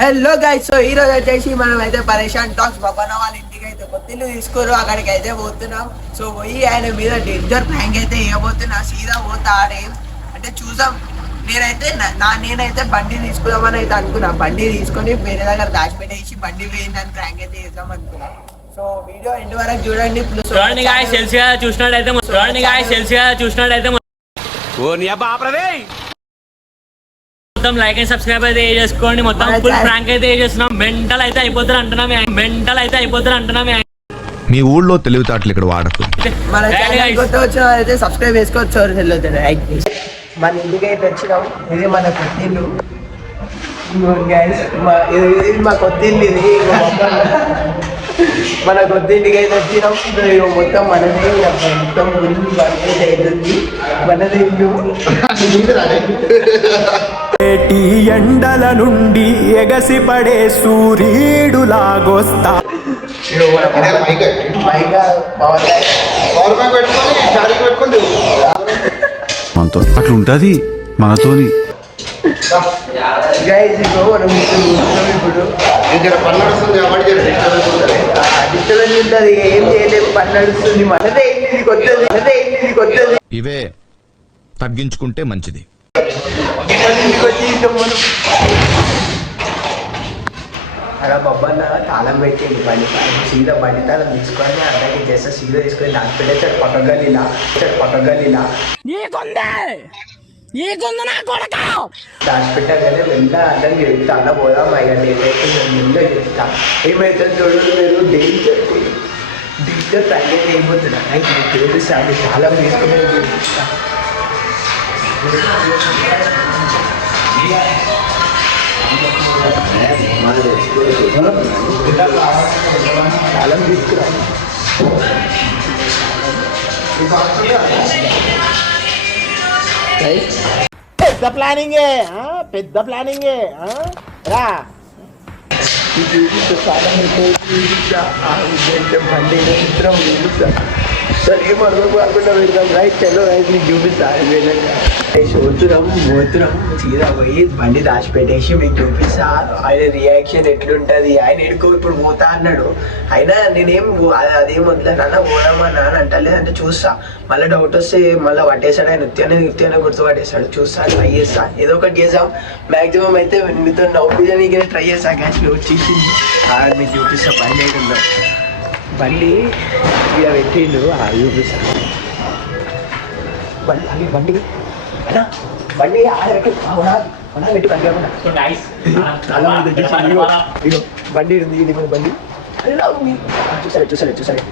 Hello guys, so ఈ రోజు వచ్చేసి మనం అయితే పరేషాన్ టాక్స్ బొబ్బన్న వాళ్ళ ఇంటికి అయితే కొత్తిల్లు తీసుకోరు, అక్కడికి అయితే పోతున్నాం. సో పోయి ఆయన మీద డేంజర్ ప్రాంక్ అయితే వేయబోతున్నా. సీదా పోతా ఆడే అంటే చూసాం. నేనైతే బండి తీసుకుందామని అయితే అనుకున్నా. బండి తీసుకొని వేరే దగ్గర దాచిపెట్టేసి బండి వేయిందని ప్రాంక్ అయితే చేద్దాం అనుకున్నా. సో వీడియో ఎండ్ వరకు చూడండి. చూసినట్టయితే మొత్తం లైక్ అండ్ సబ్స్క్రైబ్ అయితే చేసుకోండి. మొత్తం ఫుల్ ప్రాంక్ అయితే చేస్తున్నాం. మెంటల్ అయితే అయిపోతారు అంటున్నాం. మీ ఊళ్ళో తెలివితేటలు ఇక్కడ వాడకు. మన ఛానల్ కొత్త వచ్చిన అయితే సబ్స్క్రైబ్ చేసుకోవచ్చు. మన ఇంటికి అయితే వచ్చినాం. ఇది మన కొత్తిల్లు. ఇది మా కొత్తిల్లు. ఇది మన కొత్తింటికి అయితే వచ్చినాం. మొత్తం మనదే, మొత్తం అవుతుంది మనది ఇల్లు. ఎండల నుండి ఎగసిపడే సూర్యుడులాగొస్తా. మనతో అట్లా ఉంటుంది మనతోని. డిస్టర్బెన్స్ ఉంటుంది, ఏం చేయలేము. పని నడుస్తుంది. మనదే ఇల్లు కొత్తది. ఇవే తగ్గించుకుంటే మంచిది. అలా బొబ్బన్న తాళం పెట్టింది బండి. సీదా బండి తాళం తీసుకొని అందరికి చేస్తే సీదా తీసుకొని నాకు పెట్టే పట్టగలిలా దాచిపెట్టాగానే వెళ్ళ అందరికి చెప్తా. అన్న పోదాం అయ్యా, ఏదైతే ముందే చెప్తా. ఏమైతే చూడండి, మీరు డేంజర్ ప్యాకెట్ అయిపోతున్నా. నాకు చూపిస్తాను. తాళం తీసుకునే తాళం తీసుకురా. పెద్ద ప్లానింగే రా. బండి చిత్రం చూపిస్తా. సరే ఏం అర్థం కాకుండా పెడతాం. రైట్ చలో రైట్ మీకు చూపిస్తా. పోతున్నాం సీదా పోయి బండి దాచిపెట్టేసి మీకు చూపిస్తా. ఆయన రియాక్షన్ ఎట్లుంటది. ఆయన ఎడుకో ఇప్పుడు పోతా అన్నాడు. అయినా నేనేం అదేం వద్దాను అన్న, పోదామా నాన్న అంటలేదంటే చూస్తా. మళ్ళీ డౌట్ వస్తే మళ్ళీ పట్టేశాడు. ఆయన నృత్యాన్ని గుర్తుపట్టేశాడు. చూస్తా, ట్రై చేస్తా, ఏదో ఒకటి చేసాం. మాక్సిమం అయితే మీతో నవ్వుజానికి ట్రై చేస్తా. గ్యాస్ వచ్చేసి మీకు చూపిస్తా బండి ఏంటో. బండి ఇక పెట్టిండు, చూపిస్తా. బండి అన్నా, బండి ఆడబెట్టు పెట్టు కనుక బండి ఉంది. ఇది మన బండి చూసారే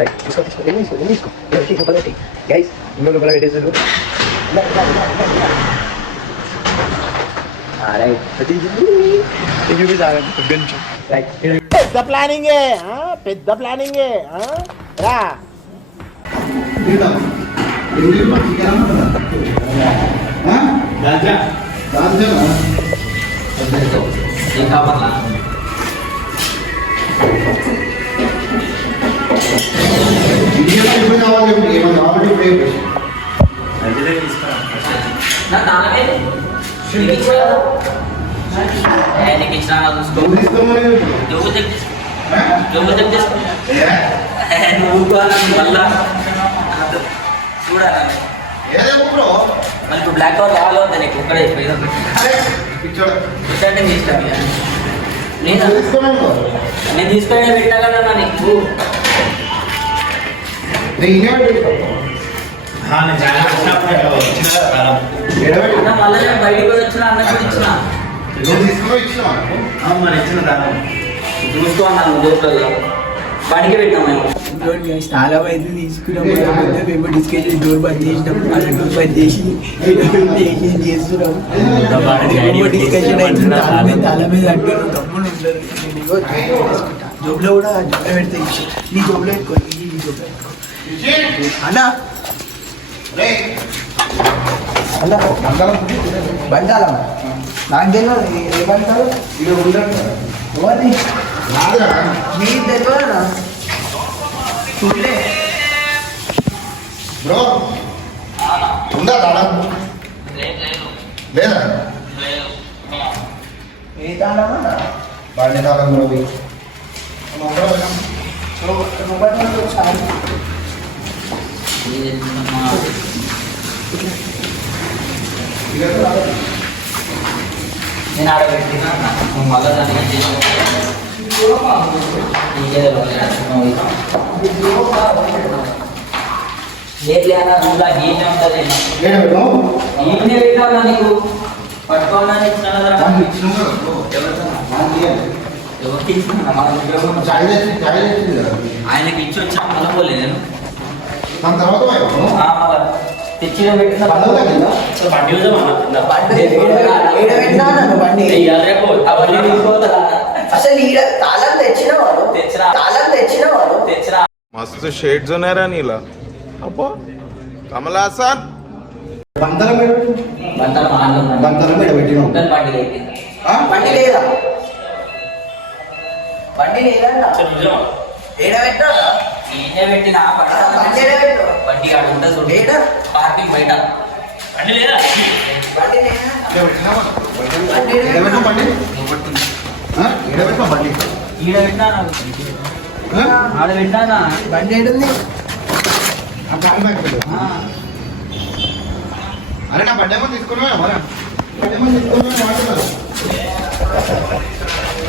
రైట్ తీసుకో పెట్టి గైస్ ఇంకో లోపల పెట్టేసారు. పెద్ద ప్లానింగే రా. ఇప్పుడు బ్లాక్ కవర్ కావాలో నీకు ఒక్కడే నేను తీసుకొని పెట్టాలన్నా నీకు. మళ్ళీ బయటికి కూడా వచ్చిన అన్న కూడా ఇచ్చిన చూసుకో అన్నాను. దోస్తల్లో బండికి పెట్టాం మేము. చాలా అయితే తీసుకున్నాం. మేము డిస్కషన్ డోర్ బంద్ చేసినాం. అలా డోర్ బంద్ చేసి చేస్తున్నాం. డిస్కషన్ అయితే తాళ మీద అంటారు. తమ్ముడు ఉంటారు. జోబులో కూడా జోబులో పెడితే నీ జోబులో పెట్టుకో, నీ జోబులో పెట్టుకో అన్నా. బండాలమ్మ నాకు తెలియదు ఏమంటారు. ఇది ఉండదు మీకు తెలియదా చూడలే బ్రో. ఉందా తాళం? లేదా? ఏ తాళమా? బండి తాళం కూడా పోయి. నేను ఆడబెట్టినా మళ్ళా దానికి లేట్లేనా నువ్వు గీనే ఉంటుంది ఏడ పెట్టావు? గీనే పెట్టాలా నీకు పట్టుకోవాలని ఎవరికి చాయ్ తెచ్చింది కదా. ఆయనకి ఇచ్చి వచ్చా మళ్ళీ నేను దాని తర్వాత పోయావు? తెచ్చిన పెట్టిన బండి తగ్గిందా? అసలు ఈడ తాళం తెచ్చినవాడు తెచ్చిన मस्त शेड्स ఉన్నారా నీలా అబ్బో కమల్ హాసన్ బందరం ఏడ పెట్టు? బందరం ఏడ పెట్టినావు? ఆ? బండి లేదా ఏడ పెట్టాలా పెట్టిన బండి ఏడ పెట్టు బండి ఆడు ఉంటుంది ఏడ పార్కింగ్ బయట బండి లేదా బండి లేదా ఏడ పెట్టినావా? ఏడ పెట్టావు బండి? ఆ? ఏడ పెట్టావు బండి? ఈడ పెట్టినా ఆ? ఆడ పెట్టినా బండి ఏడుంది ఆ బండి బ్యాగ్ పెట్టు. అరే నా బండి ఏమో తీసుకున్నావా మరి? బండి ఏమో తీసుకున్నావా మాట్లాడాలి.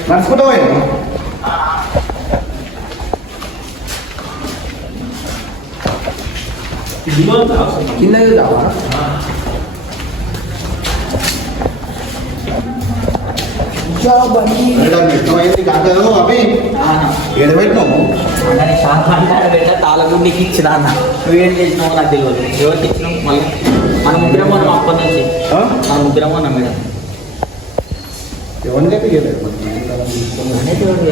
నడుచుకుంటూ పోయావు? కింద చూద్దామా బండి పెట్టా తాళగుండికి ఇచ్చిన అన్న నువ్వేం చేసినావు నాకు తెలియదు ఎవరికి ఇచ్చినావు మళ్ళీ మన ముగ్గురం మనం అప్పటి నుంచి మన ముగ్గురం అన్న మేడం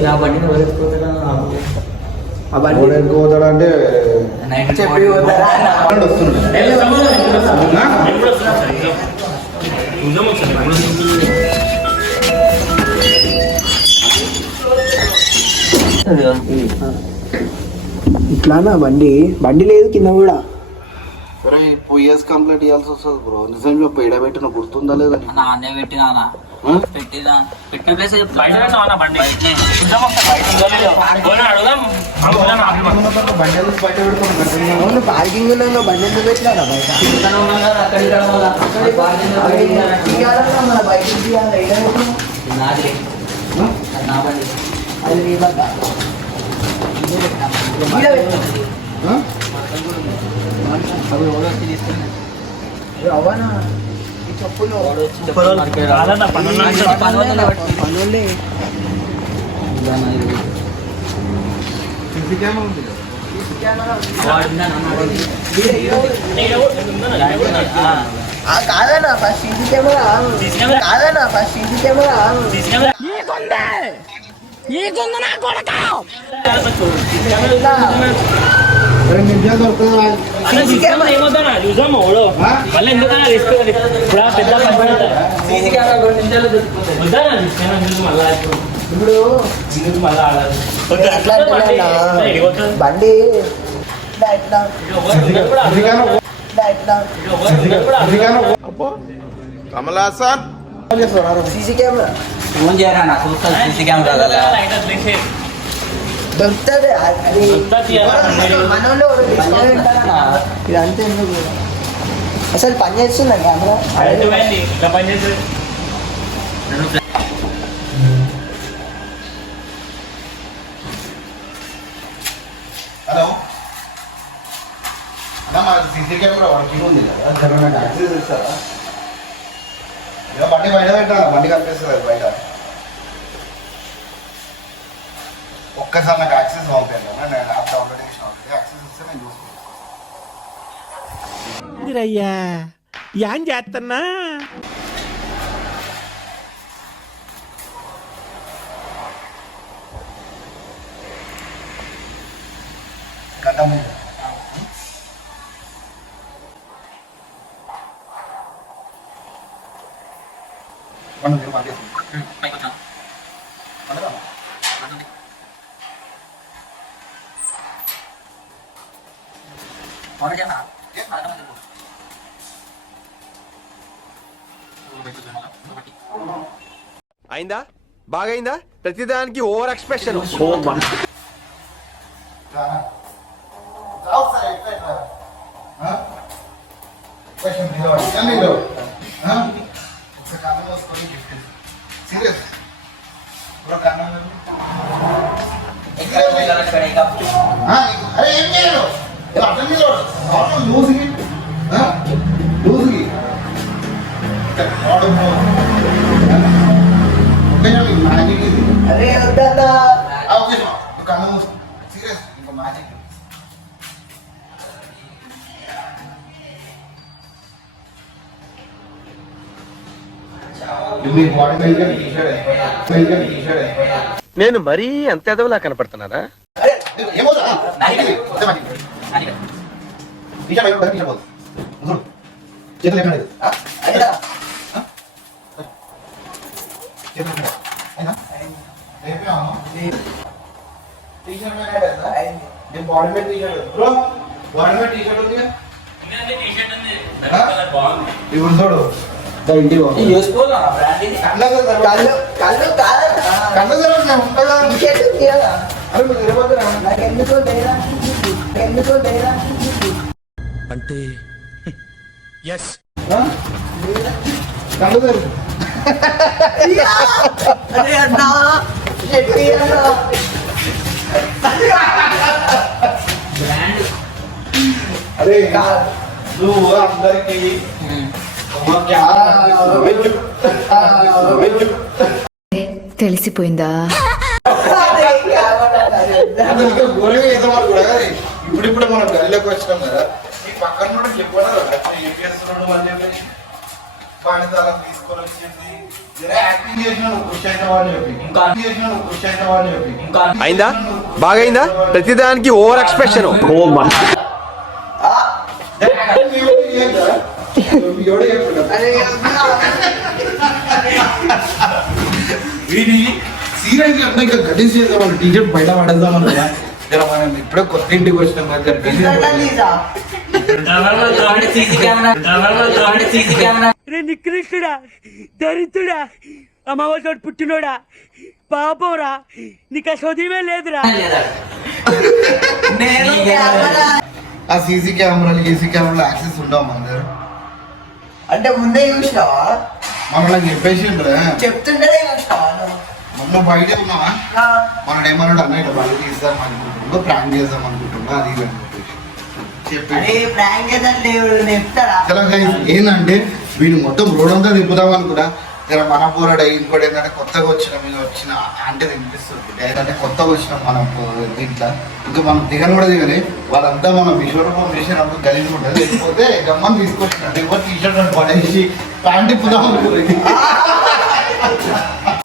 ఆ బండిని ఆ బండి అంటే చెప్పి పోతారా ఇట్లానా బండి లేదు కింద కూడా ఇయర్స్ కంప్లీట్ ఇవ్వాల్సి వస్తుంది బ్రో నిజంగా ఎడబెట్టిన గుర్తుందా లేదా అన్నే పెట్టినా పెట్టిన పెట్టిన ప్లేస్ బయట పెట్టావా బండి చూద్దాం ఒకసారి బయట అడుగుదాం బండి ఎందుకు బయట పెట్టుకోండి అవును పార్కింగ్ ఉన్నాగా బండి ఎందుకు పెట్టినారా బయట మన బయట నాది నా బండి అది నీ బట్ట అవనా ఈ చెప్పులు పనులే సీసీ కెమెరా ఉంది కాదన్నా ఫస్ట్ సీసీ కెమెరా కాదన్నా ఫస్ట్ సీసీ కెమెరా చూసాము మళ్ళీ ఎందుకన్నా తీసుకోవాలి ఇప్పుడు పెద్ద సీసీ కెమెరా 2 నిమిషాలు వద్దానా తీసుకున్నా మళ్ళా ఇప్పుడు మళ్ళా ఆడాలి అట్లా బండి ఇట్లా అబ్బో Kamal Haasan CC camera phone చేయరా నా చూస్తాను సీసీ కెమెరా దొరుకుతుంది అది మనోళ్ళు ఇదంతా ఎందుకు అసలు పని చేస్తుందా కెమెరా ఇట్లా పని చేస్తుంది హలో అన్న మా సీసీ కెమెరా వర్కింగ్ ఉంది కదా జర నాకు యాక్సెస్ ఇస్తారా ఇక బండి బయట పెట్టాలి బండి కనిపిస్తుంది అది బయట ఒక్కసారి నాకు యాక్సెస్ పంపాను కదా నేను యాప్ డౌన్లోడ్ చేసిన యాక్సెస్ ఇస్తే నేను చూసుకుంటాను అయ్యా ఏం చేస్తున్నా గంట ముందు అయిందా బాగైందా ప్రతిదానికి ఓవర్ ఎక్స్ప్రెషన్ సీరియస్ అరే ఏం చేయను అర్థం లూజ్కి లూజ్కి మ్యాజిక్ ఇది అరే వద్దా ఓకే కన్ను సీరియస్ ఇంకో మ్యాజిక్ నేను మరీ అంత ఎదవలా కనపడుతున్నారా ఇప్పుడు చూడు అంటే ఎస్ అరే నువ్వు అందరికి తెలిసిపోయిందా గొడవ ఏదోమారు కూడా ఇప్పుడు మనం గల్లోకి వచ్చినాం కదా ఈ పక్కన కూడా చెప్పారు ఏం చేస్తున్నాడు అని చెప్పి బాణితాలను తీసుకొని వచ్చేసి యాక్టింగ్ చేసినాను కృషి అయిన వాడిని చెప్పి అయిందా బాగైందా ప్రతిదానికి ఓవర్ ఎక్స్ప్రెషన్ సీరియస్ గా ఇంకా గడ్డీస్ చేద్దాం టీషర్ట్ బయట పడేద్దాం కదా మనం ఇప్పుడే కొత్త ఇంటికి వచ్చినాం రే నికృష్టుడా దరిద్రుడా అమ్మవారి పుట్టినోడా పాపంరా నీకు చదివే లేదురా ఆ సీసీ కెమెరాలు ఏసీ కెమెరాలు యాక్సెస్ ఉండవు మన దగ్గర అంటే ముందే చూసినావా మనల్ని చెప్పేసి చెప్తుంటే చూసినావా మొన్న బయట ఉన్నావా మన ఏమన్నాడు అన్న ఇట్లా బయట తీద్దాం అనుకుంటుండో ప్రాంక్ చేద్దాం అనుకుంటుండో అది ఇది అని చెప్పి ప్రాంక్ చేద్దాం చెప్తారా అసలు ఏంటంటే వీళ్ళు మొత్తం రోడ్ అంతా తిప్పుదాం అనుకున్నా జర మన పోరాడు ఇంకోటి ఏంటంటే కొత్తగా వచ్చిన అంటే వినిపిస్తుంది ఏంటంటే కొత్తగా వచ్చినాం మనం దీంట్లో ఇంకా మనం దిగను కూడా దిగలే వాళ్ళంతా మనం విశ్వరూపం చేసినప్పుడు గలీజ్ ఉంటుంది లేకపోతే గమ్మని తీసుకొచ్చినట్టు ఎవరు టీషర్ట్ పడేసి ప్యాంట్ ఇప్పుదాం అనుకుంటుంది